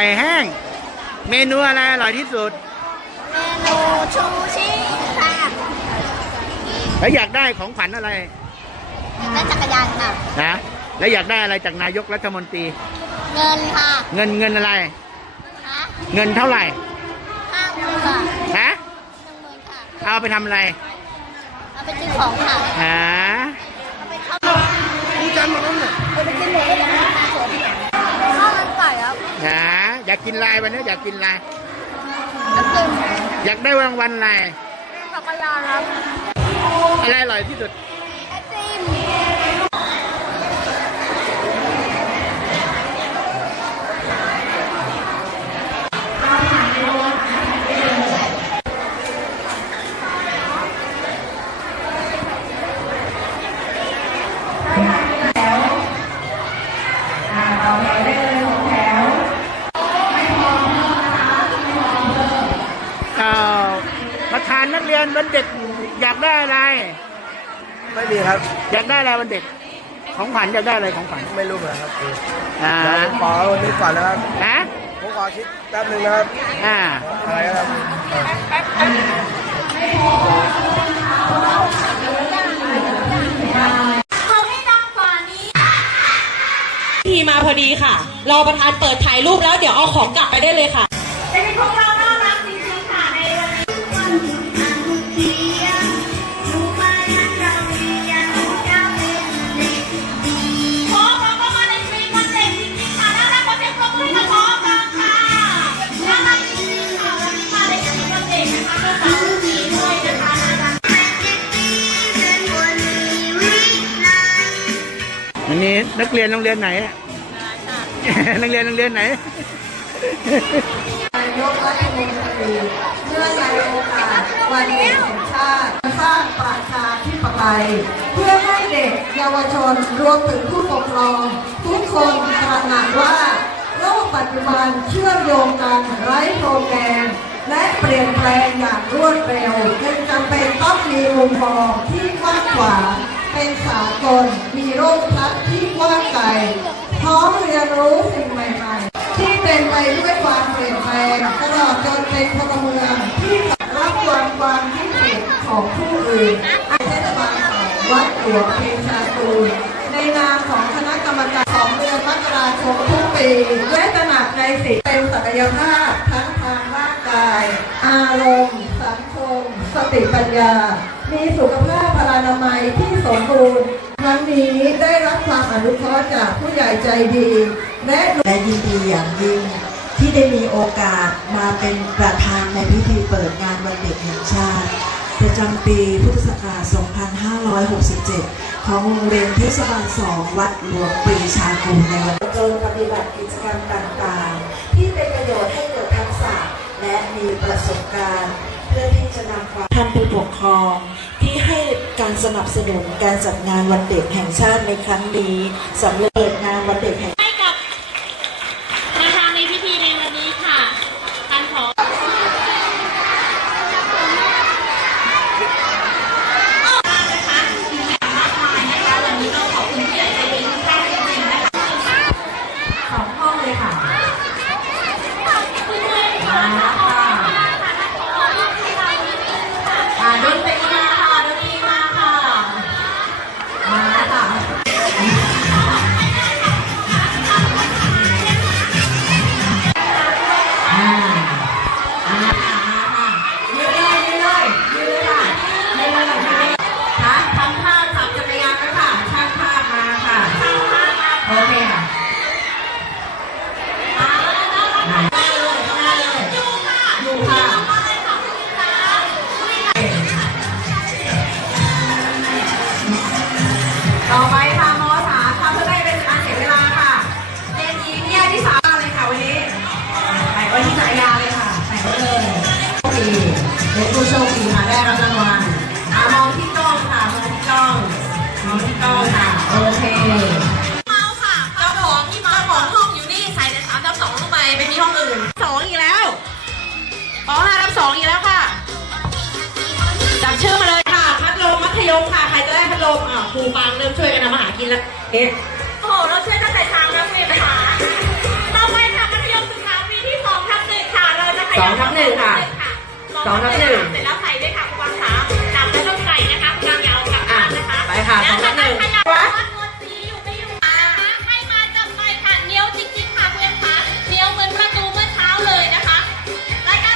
ก่แห้ง เมนูอะไรอร่อยที่สุด เมนูชูชีค่ะแล้วอยากได้ของขวัญอะไรและจักรยานค่ะนะแล้วอยากได้อะไรจากนายกรัฐมนตรี เงินค่ะเงินเงินอะไรเงินเท่าไหร่ห้าหมื่นค่ะฮะหนึ่งหมื่นค่ะ เอาไปทำอะไรเอาไปซื้อของค่ะฮะเอาไปเข้ามนมาแล้วเนี่ยเไปกินหมูกระทะข้าวมันไก่ครับฮะ อยากกินอะไรวันนี้อยากกินอะไรน้ำจิ้มอยากได้รางวัลอะไรจักรยานครับ อะไรอร่อยที่สุด ไอติม อ่าต่อแถวได้เลยหกแถว อ้าวประธานนัก เรียนวันเด็กอยากได้อะไร ไม่มีครับ อยากได้อะไรวันเด็ก ของขวัญอยากได้อะไรของขวัญไม่รู้เหมือนกันครับอ่าเดี๋ยวผมขอวันนี้ก่อนนะครับฮะผมขอคิดแป๊บหนึงนะครับอ่าอะไรนะครับทีมาพอดีค่ะ รอประธานเปิดถ่ายรูปแล้วเดี๋ยวเอาของกลับไปได้เลยค่ะวันนี้ นักเรียนโรงเรียนไหนอะนักเรียนโรงเรียนไหนนายกรัฐมนตรีเนื่องในโอกาสวันเด็กแห่งชาติสร้างประชาธิปไตยเพื่อให้เด็กเยาวชนรวมถึงผู้ปกครอง ทุกคนตระหนักว่าโลกปัจจุบันเชื่อมโยงกันไร้โปรแกรมและเปลี่ยนแปลงอย่างรวดเร็วจึงจำเป็นต้องมีมุมมองที่กว้างขวางเป็นสากลมีโลกทัศน์ที่ กว้างไกลพร้อมเรียนรู้สิ่งใหม่ๆ ที่เป็นไปด้วยความเปลี่ยนแปลงตลอดจนเป็นพลเมืองที่รับความความคิดเห็นของผู้อื่นเทศบาลของวัดหลวงเพียงชาตูนในนามของคณะกรรมการของเดือนมกราคมทุกปีและตระหนักในสิ่งเป็นศักยภาพทั้งทางร่างกาย อารมณ์ สังคม สติปัญญา มีสุขภาพพลานามัยที่สมบูรณ์ ครั้งนี้ได้รับความอนุเคราะห์จากผู้ใหญ่ใจดีและและยินดีอย่างยิ่งที่ได้มีโอกาสมาเป็นประธานในพิธีเปิดงานวันเด็กแห่งชาติ ประจำปีพุทธศักราช 2567 ของโรงเรียนเทศบาล 2 วัดหลวงปรีชากุลในวันจนปฏิบัติกิจกรรมต่างๆ ที่เป็นประโยชน์ให้เกิดทักษะและมีประสบการณ์ เพื่อที่จะนำความท่านผู้ปกครอง ที่ให้การสนับสนุนการจัดงานวันเด็กแห่งชาติในครั้งนี้สำเร็จงานวันเด็กแห่งูปังเริ่มช่วยกันทำอาหารกินแล้วเอ๊ะโอ้โห เราช่วยตั้งแต่เช้าแล้วคุณค่ะต่อไปค่ะมัธยมศึกษาปีที่สองทับหนึ่งค่ะ เราจะขยัสองทับหนึ่งค่ะสองทับหนึ่งเสร็จแล้วใส่ด้วยค่ะคุณวังขาจับแล้ต้องใส่นะคะคุณวังยาวกลับอ่านนะคะ ไปค่ะสองทับหนึ่งวจะขยับวสีอยู่ไม่อยู่คะให้มาจับไปค่ะเหนียวจริงๆค่ะคุณเอ็มคะเหนียวเหมือนประตูเมื่อเช้าเลยนะคะรายก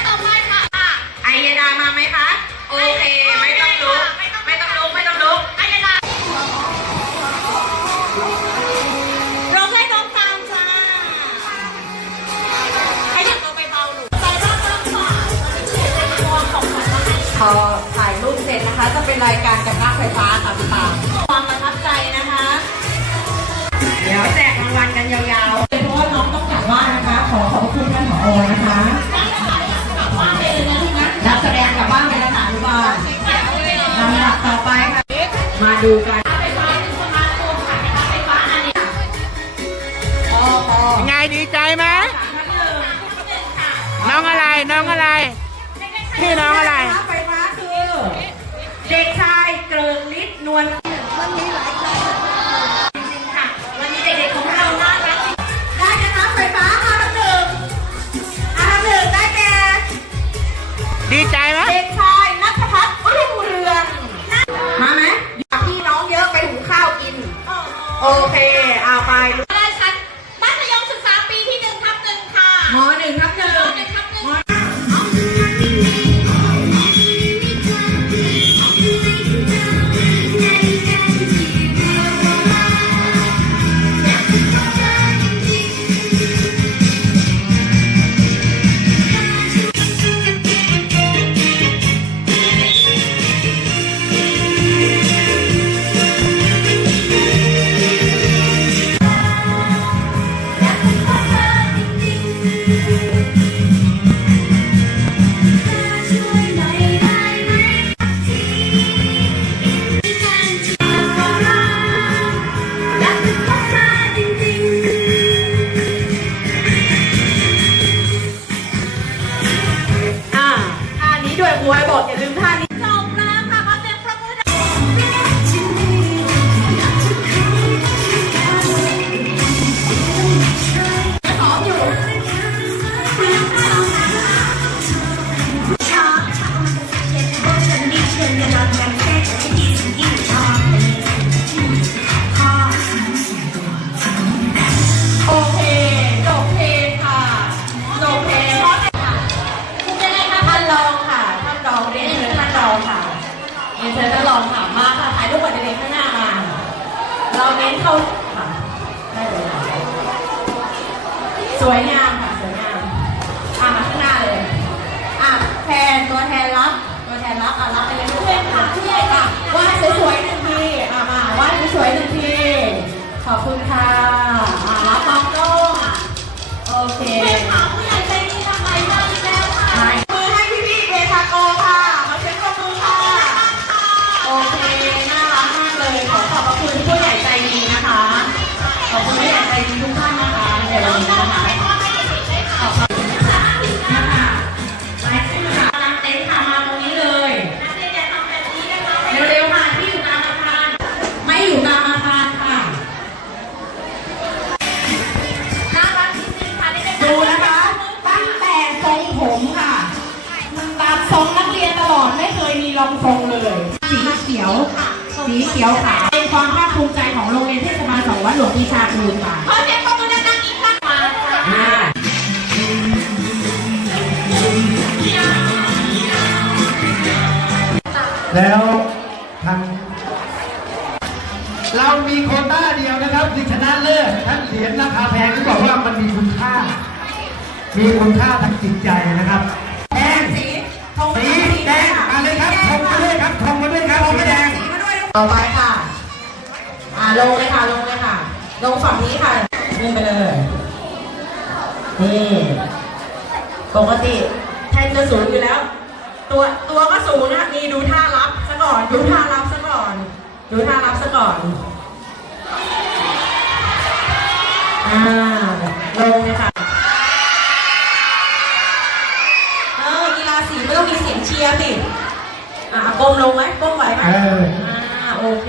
น้องอะไรน้องอะไร ชื่อน้องอะไร ไฟฟ้าคือ เด็กชายเกริกฤทธิ์นวลมันมีหลายครั้งจริงๆค่ะ วันนี้เด็กๆของเราน่ารักจริงได้นะคะไฟฟ้าอาทับหนึ่งอาทับหนึ่งได้แก่ ดีใจไหมเด็กชายนัทพัฒน์รุ่งเรือง มาไหมอยากพี่น้องเยอะไปหุงข้าวกิน โอเค เชิญท่าค่ะเรียนเชิญท่านรองค่ะมาค่ะถ่ายรูปกับเด็กๆข้างหน้ามา เราเน้นเข้าค่ะได้เลยค่ะสวยงามค่ะสวยงามอะมาข้างหน้าเลยอะแทนตัวแทนรับตัวแทนรับอะรับไปเลยลูกเล่นค่ะพี่อกอะวาดสวยๆหนึ่งทีอะมาวาดสวยๆหนึ่งทีขอบคุณค่ะอะรับมองโต้อะโอเค แล้วทางเรามีโควต้าเดียวนะครับที่ชนะเลิศท่านเหรียญราคาแพงที่บอกว่ามันมีคุณค่า มีคุณค่าทางจิตใจนะครับแดงสีธงสีแดงมาเลยครับทงมาด้วยครับทงมาด้วยครับสีแดงสีมาด้วยต่อไปค่ะ อ่าลงเลยค่ะลงเลยค่ะ ลงฝั่งนี้ค่ะนี่ไปเลยนี่ปกติแทนจะสูงอยู่แล้ว ตัวตัวก็สูงนะ นี่ดูท่ารับซะก่อน ดูท่ารับซะก่อน ดูท่ารับซะก่อน อ่า ลงเลยค่ะ เออ กีฬาสีไม่ต้องมีเสียงเชียร์สิ อ่าก้มลงไหมก้มไหวไหมเออ อ่า โอเค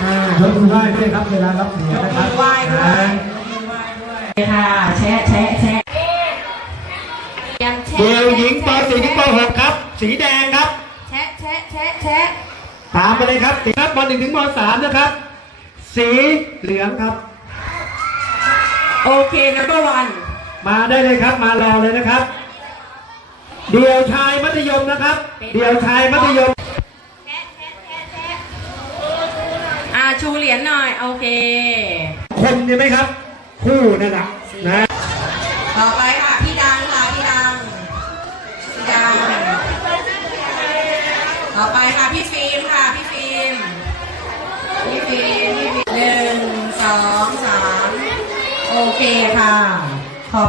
อ่ายกมือไหว้ด้วยครับเวลารับเหรียญยกนะคมืรับอไหว้ด้วยอ่ายกมือไหว้ด้วยค่ะ แชะแชะแชะ ป .4 ถึงป .6 ครับ สีแดงครับ แชะแชะแชะแชะตามไปเลยครับสีครับป .1 ถึงป .3 นะครับ สีเหลืองครับ โอเค number one มาได้เลยครับ มารอเลยนะครับ เดี่ยวชายมัธยมนะครับ เดี่ยวชายมัธยมอ่าชูเหรียญหน่อย โอเค คนใช่ไหมครับ คู่นั่นแหละนะต่อไปค่ะ สองสามโอเคค่ะ ขอบ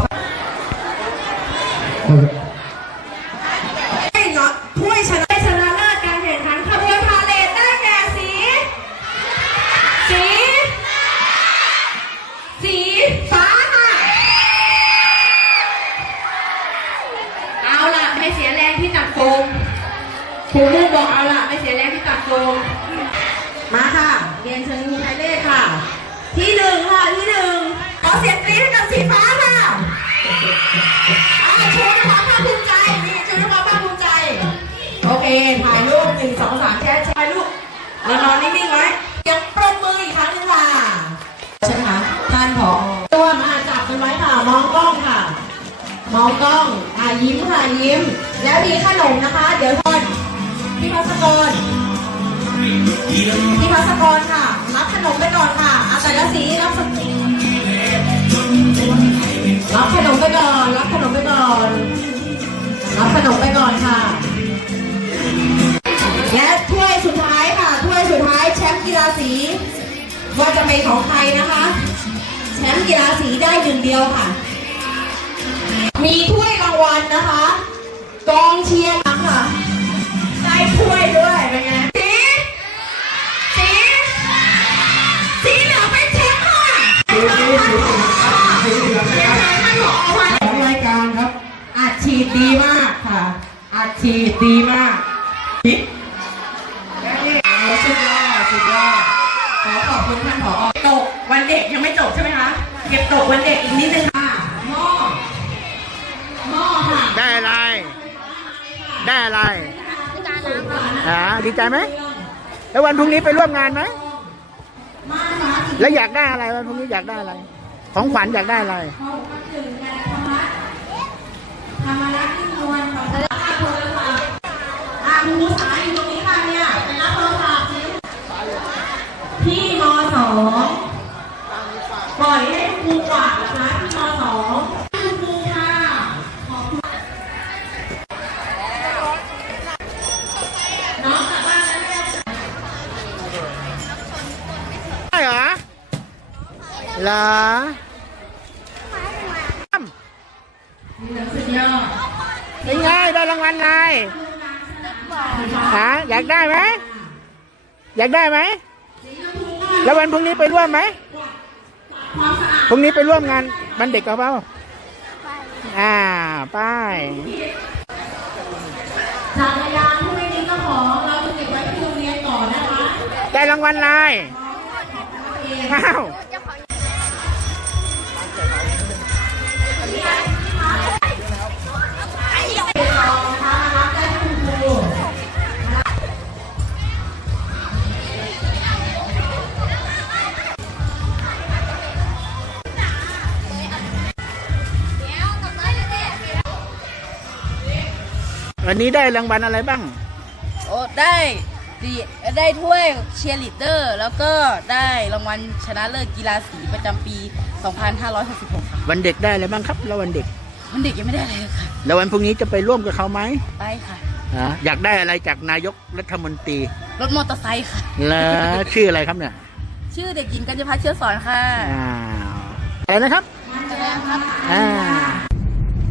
มองกล้องอ่ายิ้มค่ะยิ้ม แล้วมีขนมนะคะ เดี๋ยวก่อนพี่พัสกรพี่พัสกรค่ะรับขนมไปก่อนค่ะอาแต่ละสีรับสรับขนมไปก่อนรับขนมไปก่อนรับขนมไปก่อนค่ะ และถ้วยสุดท้ายค่ะถ้วยสุดท้ายแชมป์กีฬาสีว่าจะเป็นของใครนะคะ แชมป์กีฬาสีได้หนึ่งเดียวค่ะ มีถ้วยรางวัลนะคะ กองเชียร์ค่ะได้ถ้วยด้วยเป็นไงสีสีสีเหลืองเป็นแชมป์ค่ะสีสีสีสีเหลืองนะครับท่านผอมาของรายการครับอัดฉีดดีมากค่ะอัดฉีดดีมากเอาสุดยอดสุดยอดขอขอบคุณท่านผอตกวันเด็กยังไม่จบใช่ไหมคะเก็บตกวันเด็กอีกนิดนึง ได้อะไร ได้อะไรอ่าดีใจไหม แล้ววันพรุ่งนี้ไปร่วมงานไหมมาสาธิตแล้วอยากได้อะไรวันพรุ่งนี้อยากได้อะไร ของขวัญอยากได้อะไรเขาก็ถึงการธรรมะธร เหรอสุดยอดเป็นไงได้รางวัลอะไรฮะอยากได้ไหมอยากได้ไหม แล้ววันพรุ่งนี้ไปร่วมไหมพรุ่งนี้ไปร่วมงานวันเด็กกับเปล่าอ่าไป้ายจักรยานที่ไม่มีเจ้าของเราจะเก็บไว้ที่โรงเรียนก่อนนะคะ ได้รางวัลอะไรอ้าว วันนี้ได้รางวัลอะไรบ้าง โอ้ได้ดีได้ถ้วยเชียร์ลีดเดอร์ แล้วก็ได้รางวัลชนะเลิศกีฬาสีประจำปี 2566ค่ะวันเด็กได้อะไรบ้างครับแล้ววันเด็ก มันเด็กยังไม่ได้อะไรเลยค่ะ แล้ววันพรุ่งนี้จะไปร่วมกับเขาไหมได้ค่ะอ่าอยากได้อะไรจากนายกรัฐมนตรี รถมอเตอร์ไซค์ค่ะ แล้วชื่ออะไรครับเนี่ยชื่อเด็กหญิงกัญญาพัฒน์เชื้อสอนค่ะอ้าวอะไรนะครับ แสดงครับ อ่า